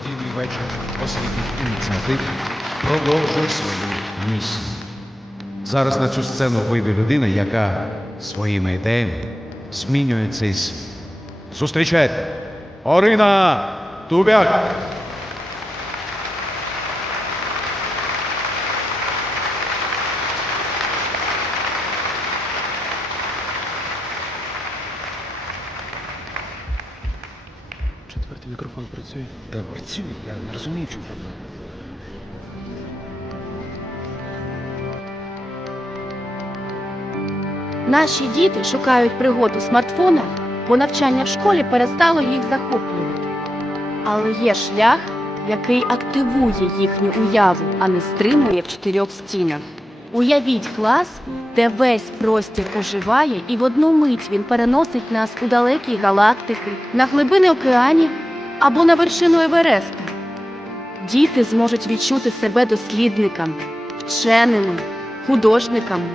благодійний вечір освітніх ініціатив продовжує свою місію. Зараз на цю сцену вийде людина, яка своїми ідеями змінює цей світ. Зустрічайте! Орина Тубяк! Четвертий мікрофон працює. Та працює, я не розумію, чому проблема. Наші діти шукають пригод у смартфонах, бо навчання в школі перестало їх захоплювати. Але є шлях, який активує їхню уяву, а не стримує в чотирьох стінах. Уявіть клас, де весь простір оживає, і в одну мить він переносить нас у далекі галактики, на глибини океанів або на вершину Евересту. Діти зможуть відчути себе дослідниками, вченими, художниками.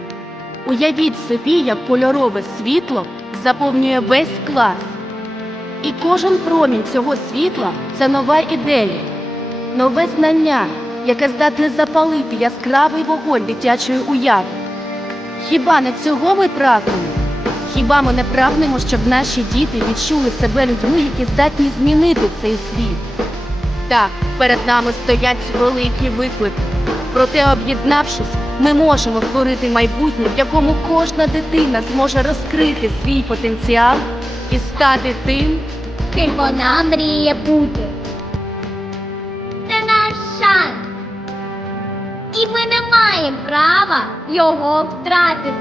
Уявіть собі, як кольорове світло заповнює весь клас. І кожен промінь цього світла це нова ідея, нове знання, яке здатне запалити яскравий вогонь дитячої уяви. Хіба не цього ми прагнемо? Хіба ми не прагнемо, щоб наші діти відчули себе людьми, які здатні змінити цей світ? Так, перед нами стоять великі виклики. Проте, об'єднавшись, ми можемо створити майбутнє, в якому кожна дитина зможе розкрити свій потенціал і стати тим, ким вона мріє бути. І ми не маємо права його втратити.